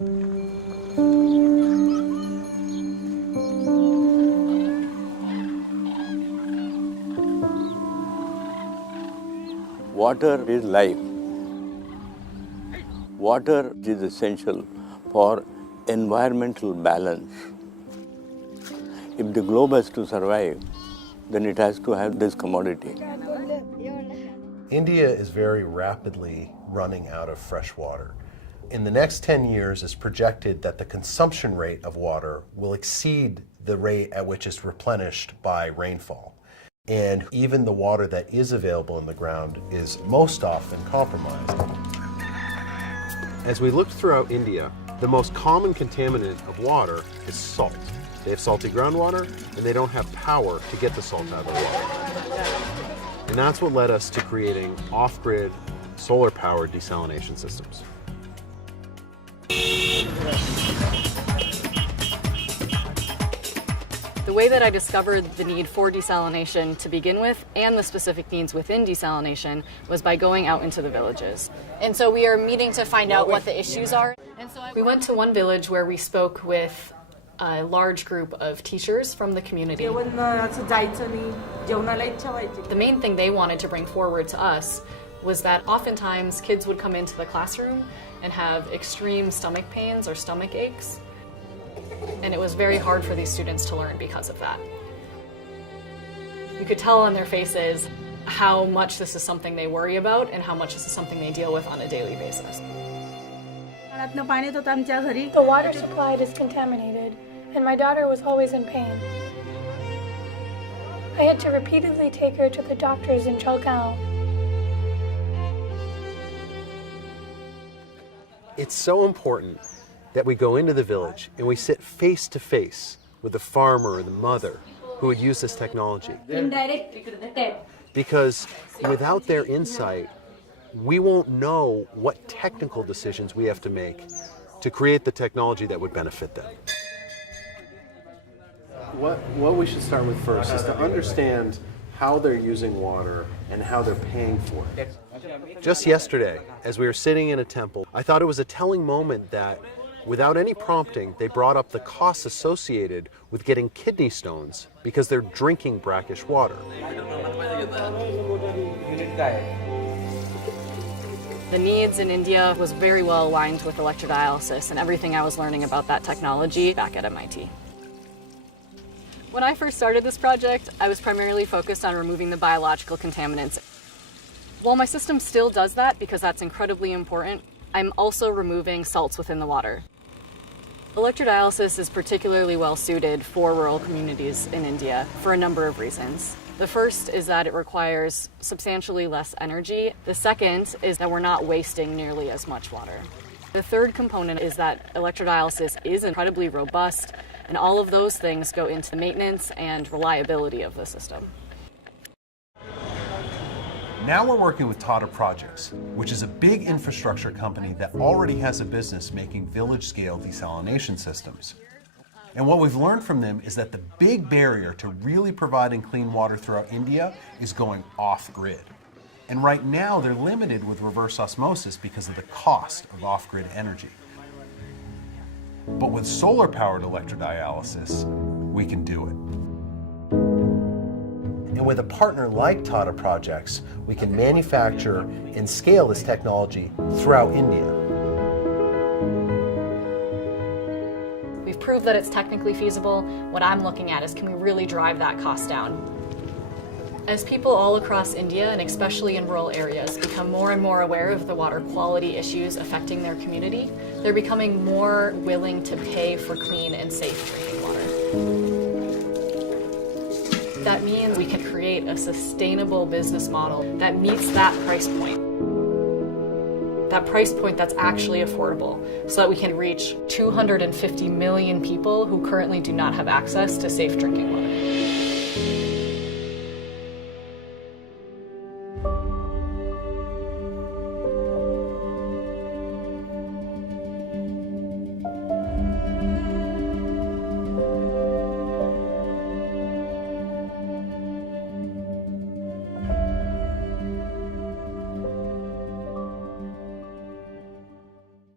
Water is life. Water is essential for environmental balance. If the globe has to survive, then it has to have this commodity. India is very rapidly running out of fresh water. In the next 10 years, it's projected that the consumption rate of water will exceed the rate at which it's replenished by rainfall. And even the water that is available in the ground is most often compromised. As we looked throughout India, the most common contaminant of water is salt. They have salty groundwater, and they don't have power to get the salt out of the water. And that's what led us to creating off-grid, solar-powered desalination systems. The way that I discovered the need for desalination to begin with and the specific needs within desalination was by going out into the villages. And so we are meeting to find out what the issues are. We went to one village where we spoke with a large group of teachers from the community. The main thing they wanted to bring forward to us was that oftentimes kids would come into the classroom and have extreme stomach pains or stomach aches. And it was very hard for these students to learn because of that. You could tell on their faces how much this is something they worry about and how much this is something they deal with on a daily basis. The water supply is contaminated, and my daughter was always in pain. I had to repeatedly take her to the doctors in Jalgaon. It's so important that we go into the village and we sit face to face with the farmer or the mother who would use this technology. Because without their insight, we won't know what technical decisions we have to make to create the technology that would benefit them. What we should start with first is to understand how they're using water and how they're paying for it. Just yesterday, as we were sitting in a temple, I thought it was a telling moment that without any prompting, they brought up the costs associated with getting kidney stones because they're drinking brackish water. The needs in India was very well aligned with electrodialysis and everything I was learning about that technology back at MIT. When I first started this project, I was primarily focused on removing the biological contaminants. While my system still does that because that's incredibly important, I'm also removing salts within the water. Electrodialysis is particularly well suited for rural communities in India for a number of reasons. The first is that it requires substantially less energy. The second is that we're not wasting nearly as much water. The third component is that electrodialysis is incredibly robust, and all of those things go into the maintenance and reliability of the system. Now we're working with Tata Projects, which is a big infrastructure company that already has a business making village-scale desalination systems. And what we've learned from them is that the big barrier to really providing clean water throughout India is going off-grid. And right now they're limited with reverse osmosis because of the cost of off-grid energy. But with solar-powered electrodialysis, we can do it. And with a partner like Tata Projects, we can manufacture and scale this technology throughout India. We've proved that it's technically feasible. What I'm looking at is, can we really drive that cost down? As people all across India, and especially in rural areas, become more and more aware of the water quality issues affecting their community, they're becoming more willing to pay for clean and safe drinking water. That means we can create a sustainable business model that meets that price point. That price point that's actually affordable, so that we can reach 250 million people who currently do not have access to safe drinking water.